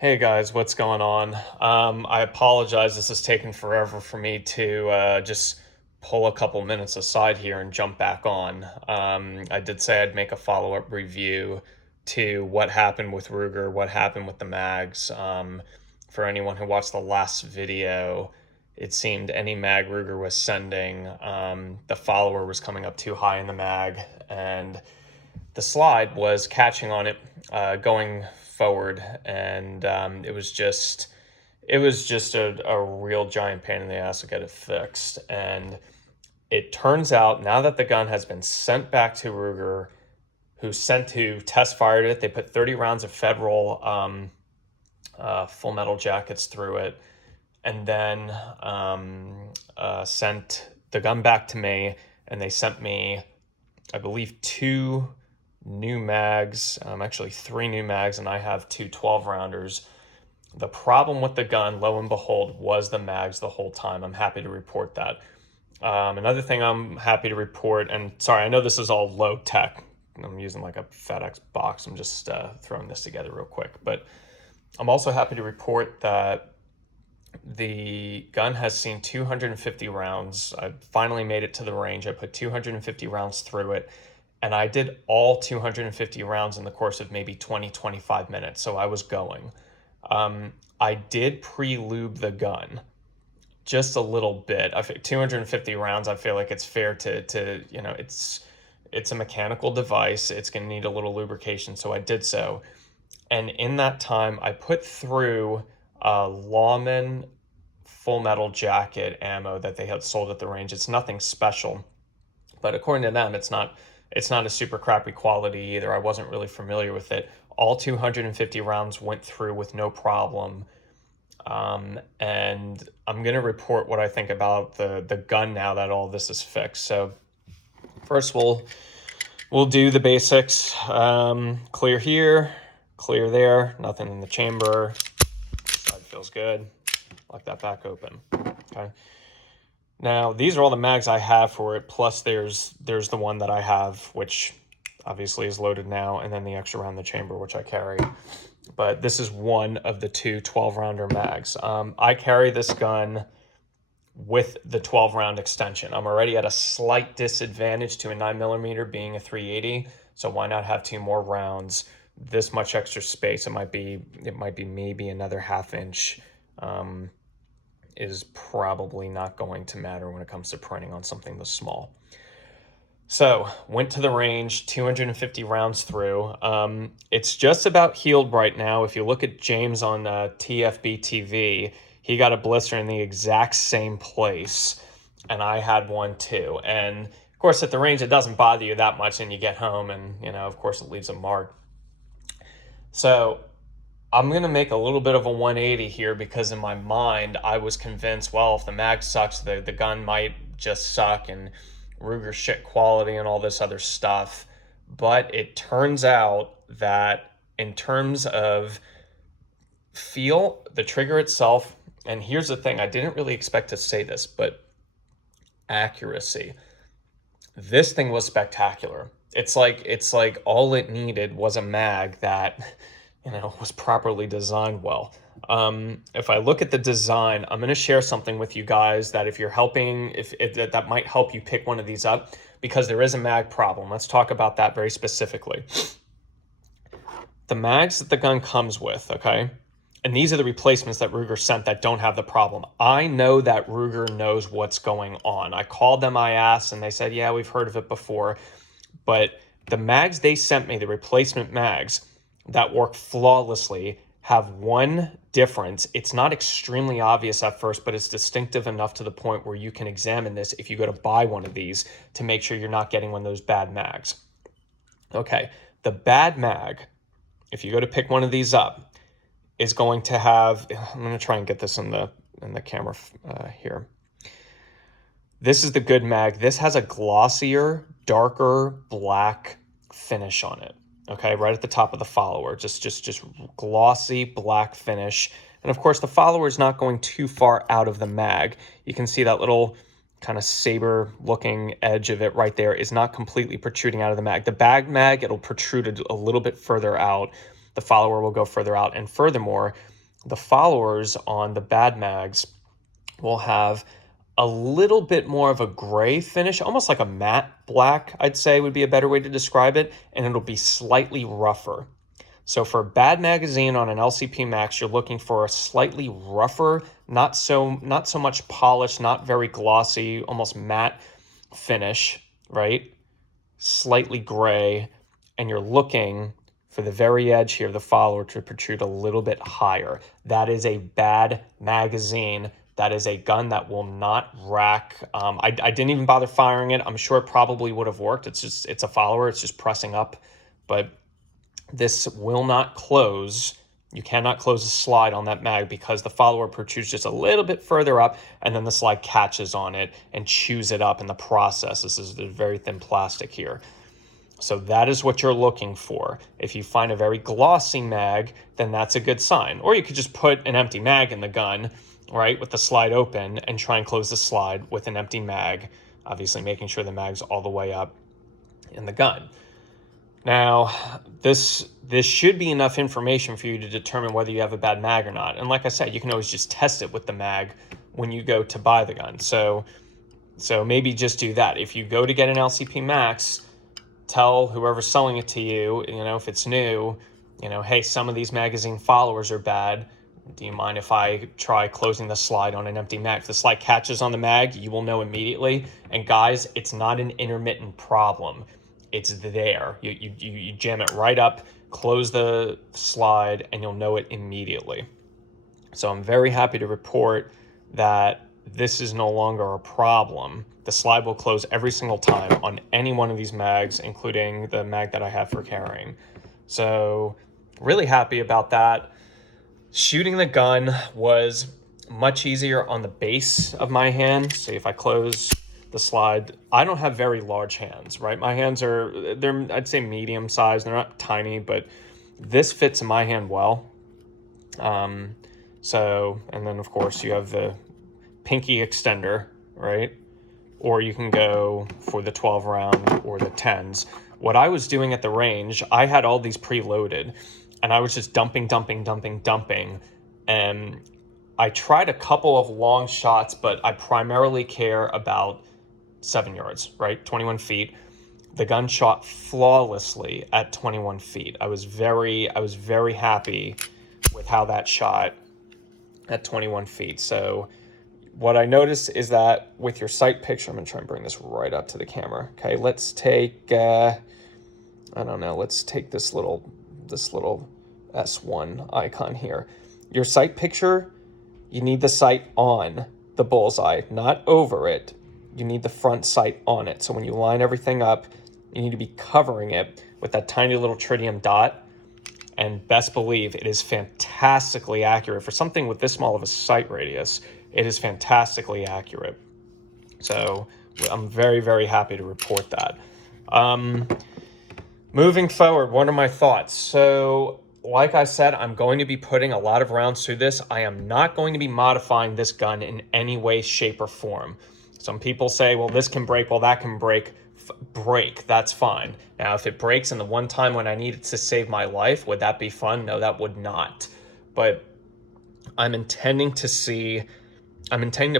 Hey guys, what's going on? I apologize. This has taken forever for me to just pull a couple minutes aside here and jump back on. I did say I'd make a follow-up review to what happened with Ruger, what happened with the mags. For anyone who watched the last video, it seemed any mag Ruger was sending, the follower was coming up too high in the mag, and the slide was catching on it, going forward, and it was just a real giant pain in the ass to get it fixed. And it turns out now that the gun has been sent back to Ruger, who sent to test fired it, they put 30 rounds of Federal full metal jackets through it, and then sent the gun back to me, and they sent me, I believe, two new mags, actually three new mags, and I have two 12 rounders. The problem with the gun, lo and behold, was the mags the whole time. I'm happy to report that. Another thing I'm happy to report, and sorry, I know this is all low tech. I'm using like a FedEx box. I'm just throwing this together real quick. But I'm also happy to report that the gun has seen 250 rounds. I finally made it to the range. I put 250 rounds through it, and I did all 250 rounds in the course of maybe 20, 25 minutes. So I was going. I did pre-lube the gun just a little bit. I think 250 rounds, I feel like it's fair to it's a mechanical device. It's going to need a little lubrication. So I did so. And in that time, I put through a Lawman full metal jacket ammo that they had sold at the range. It's nothing special, but according to them, it's not a super crappy quality either. I wasn't really familiar with it. All 250 rounds went through with no problem. And I'm going to report what I think about the gun now that all this is fixed. So first we'll do the basics. Clear here, clear there, nothing in the chamber. Side feels good. Lock that back open. Okay. Now, these are all the mags I have for it, plus there's the one that I have, which obviously is loaded now, and then the extra round in the chamber, which I carry. But this is one of the two 12-rounder mags. I carry this gun with the 12-round extension. I'm already at a slight disadvantage to a 9mm being a 380, so why not have two more rounds? This much extra space, it might be maybe another half inch. Is probably not going to matter when it comes to printing on something this small. So went to the range, 250 rounds through. It's just about healed right now. If you look at James on TFB TV, he got a blister in the exact same place, and I had one too. And of course, at the range, it doesn't bother you that much, and you get home, and of course, it leaves a mark. So I'm going to make a little bit of a 180 here, because in my mind, I was convinced, well, if the mag sucks, the gun might just suck, and Ruger shit quality and all this other stuff. But it turns out that in terms of feel, the trigger itself, and here's the thing, I didn't really expect to say this, but accuracy. This thing was spectacular. It's like all it needed was a mag that was properly designed well. If I look at the design, I'm going to share something with you guys that if you're helping, that might help you pick one of these up, because there is a mag problem. Let's talk about that very specifically. The mags that the gun comes with, okay? And these are the replacements that Ruger sent that don't have the problem. I know that Ruger knows what's going on. I called them, I asked, and they said, yeah, we've heard of it before. But the mags they sent me, the replacement mags that work flawlessly, have one difference. It's not extremely obvious at first, but it's distinctive enough to the point where you can examine this if you go to buy one of these to make sure you're not getting one of those bad mags. Okay, the bad mag, if you go to pick one of these up, is going to have, I'm going to try and get this in the camera here. This is the good mag. This has a glossier, darker black finish on it. Okay, right at the top of the follower, just glossy black finish. And of course, the follower is not going too far out of the mag. You can see that little kind of saber-looking edge of it right there is not completely protruding out of the mag. The mag, it'll protrude a little bit further out. The follower will go further out. And furthermore, the followers on the bad mags will have a little bit more of a gray finish, almost like a matte black, I'd say would be a better way to describe it, and it'll be slightly rougher. So for a bad magazine on an LCP Max, you're looking for a slightly rougher, not so much polished, not very glossy, almost matte finish, right? Slightly gray, and you're looking for the very edge here, the follower, to protrude a little bit higher. That is a bad magazine. That is a gun that will not rack. I didn't even bother firing it. I'm sure it probably would have worked. It's a follower. It's just pressing up, but this will not close. You cannot close the slide on that mag because the follower protrudes just a little bit further up, and then the slide catches on it and chews it up in the process. This is the very thin plastic here. So that is what you're looking for. If you find a very glossy mag, then that's a good sign. Or you could just put an empty mag in the gun, right, with the slide open, and try and close the slide with an empty mag, obviously making sure the mag's all the way up in the gun. Now, this should be enough information for you to determine whether you have a bad mag or not. And like I said, you can always just test it with the mag when you go to buy the gun. So maybe just do that. If you go to get an LCP Max, tell whoever's selling it to you, if it's new, hey, some of these magazine followers are bad. Do you mind if I try closing the slide on an empty mag? If the slide catches on the mag, you will know immediately. And guys, it's not an intermittent problem. It's there. You jam it right up, close the slide, and you'll know it immediately. So I'm very happy to report that this is no longer a problem. The slide will close every single time on any one of these mags, including the mag that I have for carrying. So really happy about that. Shooting the gun was much easier on the base of my hand. So if I close the slide, I don't have very large hands, right? My hands they're I'd say medium size. They're not tiny, but this fits in my hand well. And then of course you have the pinky extender, right? Or you can go for the 12 round or the 10s. What I was doing at the range, I had all these preloaded, and I was just dumping. And I tried a couple of long shots, but I primarily care about 7 yards, right? 21 feet. The gun shot flawlessly at 21 feet. I was very happy with how that shot at 21 feet. So what I noticed is that with your sight picture, I'm gonna try and bring this right up to the camera. Okay, let's take, let's take this little S1 icon here. Your sight picture, you need the sight on the bullseye, not over it. You need the front sight on it. So when you line everything up, you need to be covering it with that tiny little tritium dot. And best believe it is fantastically accurate. For something with this small of a sight radius, it is fantastically accurate. So I'm very, very happy to report that. Moving forward, what are my thoughts? So like I said, I'm going to be putting a lot of rounds through this. I am not going to be modifying this gun in any way, shape, or form. Some people say, well, this can break, well, that can break. Break, that's fine. Now, if it breaks in the one time when I need it to save my life, would that be fun? No, that would not. But I'm intending to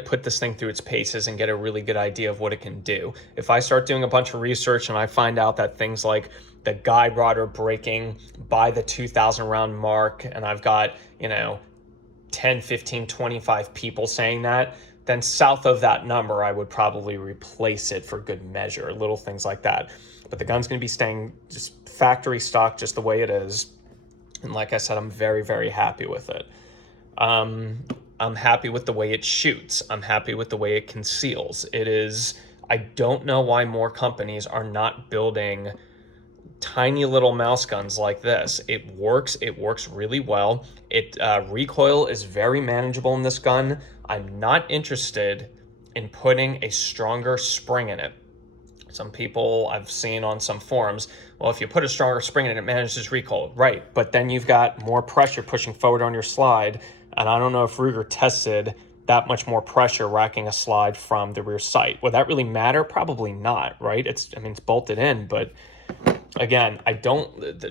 put this thing through its paces and get a really good idea of what it can do. If I start doing a bunch of research and I find out that things like the guide rod are breaking by the 2,000 round mark, and I've got, 10, 15, 25 people saying that, then south of that number, I would probably replace it for good measure, little things like that. But the gun's going to be staying just factory stock, just the way it is. And like I said, I'm very, very happy with it. I'm happy with the way it shoots. I'm happy with the way it conceals. I don't know why more companies are not building tiny little mouse guns like this. It works really well. Recoil is very manageable in this gun. I'm not interested in putting a stronger spring in it. Some people I've seen on some forums, well, if you put a stronger spring in it, it manages recoil. Right, but then you've got more pressure pushing forward on your slide, and I don't know if Ruger tested that much more pressure racking a slide from the rear sight. Would that really matter? Probably not, right? It's bolted in, but again,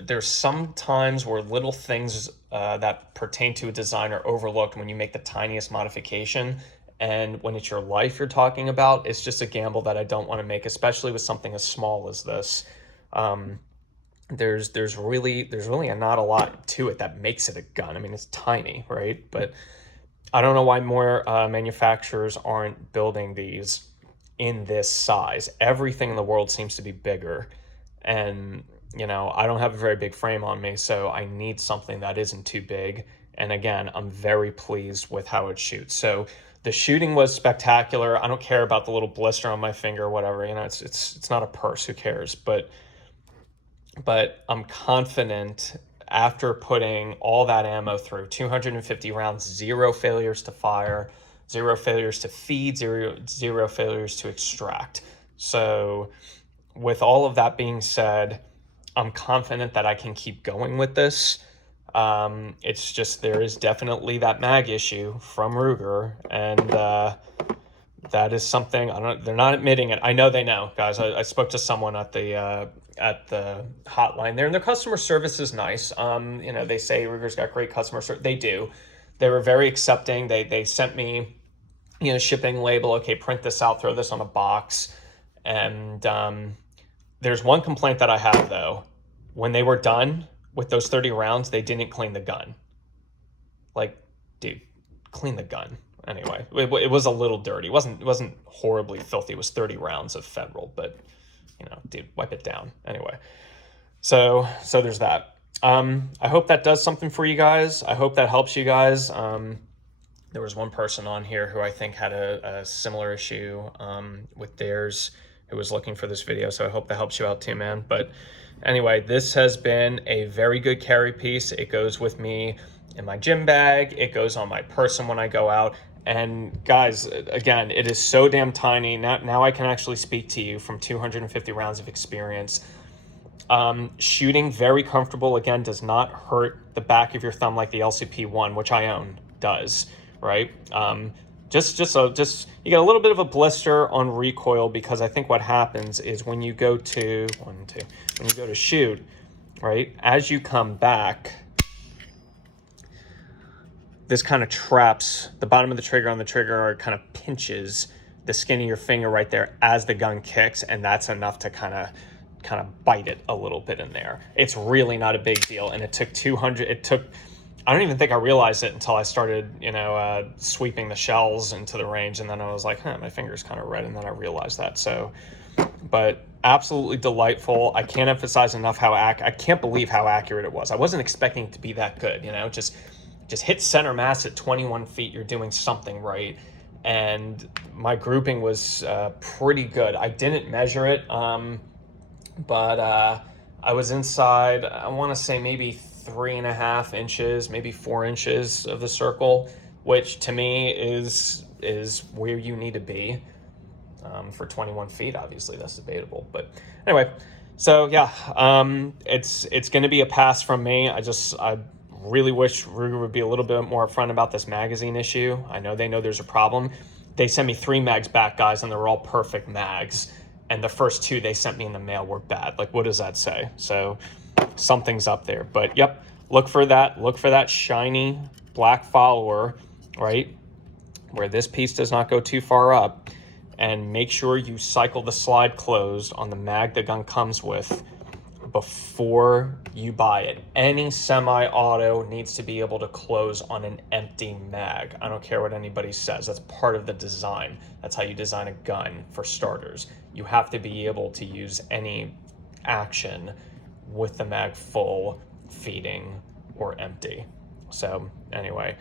there's some times where little things that pertain to a design are overlooked when you make the tiniest modification. And when it's your life you're talking about, it's just a gamble that I don't want to make, especially with something as small as this. There's really not a lot to it that makes it a gun. I mean, it's tiny, right? But I don't know why more manufacturers aren't building these in this size. Everything in the world seems to be bigger, and I don't have a very big frame on me, so I need something that isn't too big. And again, I'm very pleased with how it shoots. So the shooting was spectacular. I don't care about the little blister on my finger or whatever. It's not a purse. Who cares? But I'm confident after putting all that ammo through, 250 rounds, 0 failures to fire, 0 failures to feed, zero failures to extract. So with all of that being said, I'm confident that I can keep going with this. It's just there is definitely that mag issue from Ruger, and that is something they're not admitting it. I know they know, guys. I spoke to someone at the hotline there, and their customer service is nice. They say Ruger's got great customer service. They do. They were very accepting. They sent me, shipping label. Okay, print this out, throw this on a box. And there's one complaint that I have though. When they were done with those 30 rounds, they didn't clean the gun. Like, dude, clean the gun. Anyway, it was a little dirty. It wasn't horribly filthy. It was 30 rounds of Federal, but dude, wipe it down. Anyway, so there's that. I hope that does something for you guys. I hope that helps you guys. There was one person on here who I think had a similar issue with theirs, who was looking for this video. So I hope that helps you out too, man. But anyway, this has been a very good carry piece. It goes with me in my gym bag. It goes on my person when I go out. And guys, again, it is so damn tiny. Now I can actually speak to you from 250 rounds of experience. Shooting very comfortable. Again, does not hurt the back of your thumb like the LCP one, which I own, does, right? Just you get a little bit of a blister on recoil, because I think what happens is when you go to shoot, right, as you come back, this kind of traps the bottom of the trigger on the trigger, or kind of pinches the skin of your finger right there as the gun kicks, and that's enough to kind of bite it a little bit in there. It's really not a big deal, and it took 200. I don't even think I realized it until I started, sweeping the shells into the range, and then I was like, my finger's kind of red, and then I realized that. So, but absolutely delightful. I can't emphasize enough I can't believe how accurate it was. I wasn't expecting it to be that good, just hit center mass at 21 feet. You're doing something right. And my grouping was pretty good. I didn't measure it, but I was inside, I want to say maybe 3.5 inches, maybe 4 inches of the circle, which to me is where you need to be for 21 feet. Obviously, that's debatable. But anyway, so yeah, it's going to be a pass from me. I really wish Ruger would be a little bit more upfront about this magazine issue. I know they know there's a problem. They sent me 3 mags back, guys, and they were all perfect mags. And the first 2 they sent me in the mail were bad. Like, what does that say? So something's up there. But yep, look for that shiny black follower, right, where this piece does not go too far up. And make sure you cycle the slide closed on the mag the gun comes with before you buy it. Any semi-auto needs to be able to close on an empty mag. I don't care what anybody says. That's part of the design. That's how you design a gun, for starters. You have to be able to use any action with the mag full, feeding, or empty. So anyway,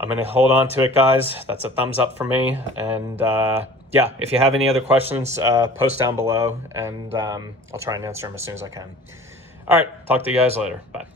I'm going to hold on to it, guys. That's a thumbs up for me. And yeah, if you have any other questions, post down below, and I'll try and answer them as soon as I can. All right, talk to you guys later. Bye.